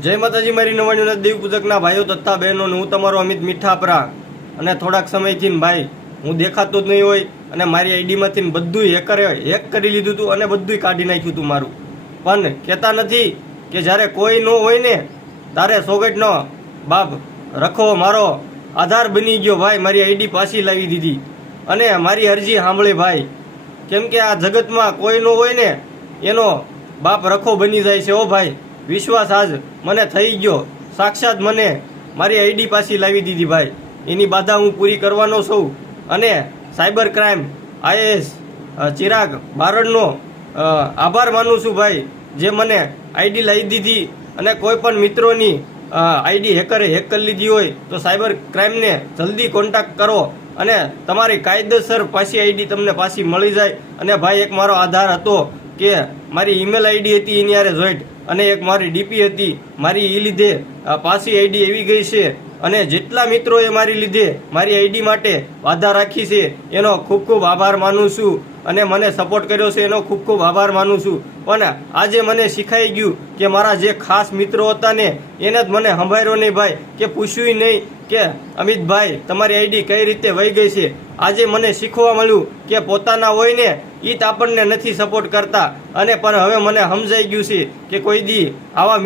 જય માતાજી, મારી નવાણીના દેવ પૂજકના ભાઈઓ, તથા બહેનો હું તમારો અમિત મીઠાપરા. અને થોડાક સમયથી ભાઈ, હું દેખાતો જ નહીં હોય અને મારી આઈડીમાંથી બધું હેકરે હેક કરી લીધું હતું અને બધું કાઢી નાખ્યું હતું મારું. પણ કહેતા નથી કે જ્યારે કોઈ ન હોય ને, તારે સોગટનો બાપ રખો, મારો આધાર બની ગયો ભાઈ, મારી આઈડી પાછી લાવી દીધી. અને મારી અરજી સાંભળી ભાઈ, કેમ કે આ જગતમાં કોઈ ન હોય ને, એનો બાપ રખો બની જાય છે ઓ ભાઈ. વિશ્વાસ આજ મને થઈ ગયો. સાક્ષાત મને મારી આઈડી પાછી લાવી દીધી ભાઈ. એની બાધા હું પૂરી કરવાનો છું. અને સાયબર ક્રાઇમ, આઈએએસ ચિરાગ બારડનો આભાર માનું છું ભાઈ, જે મને આઈડી લાવી દીધી. અને કોઈ પણ મિત્રોની આઈડી હેકરે હેક કરી લીધી હોય તો સાયબર ક્રાઇમને જલ્દી કોન્ટેક્ટ કરો. અને તમારી કાયદેસર પાછી આઈડી તમને પાછી મળી જાય. અને ભાઈ, એક મારો આધાર હતો. કે મારી ઈમેલ આઈડી હતી એની યારે જોઈન્ટ અને એક મારી ડીપી હતી. મારી એ લીધે પાછી આઈડી એવી ગઈ છે. અને જેટલા મિત્રોએ મારી લીધે મારી આઈડી માટે વાધા રાખી છે, એનો ખૂબ ખૂબ આભાર માનું છું અને મને સપોર્ટ કર્યો છે, એનો ખૂબ ખૂબ આભાર માનું છું. પણ આજે મને શીખાઈ ગયું કે મારા જે ખાસ મિત્રો હતા ને, એને જ મને સંભાળ્યો નહીં ભાઈ, કે પૂછ્યું નહીં કે અમિતભાઈ, તમારી આઈડી કઈ રીતે વહી ગઈ છે? આજે મને શીખવા મળ્યું કે પોતાના હોય ને જ આપણને નથી સપોર્ટ કરતા. અને પણ હવે મને સમજાઈ ગયું છે કે કોઈ દી આવા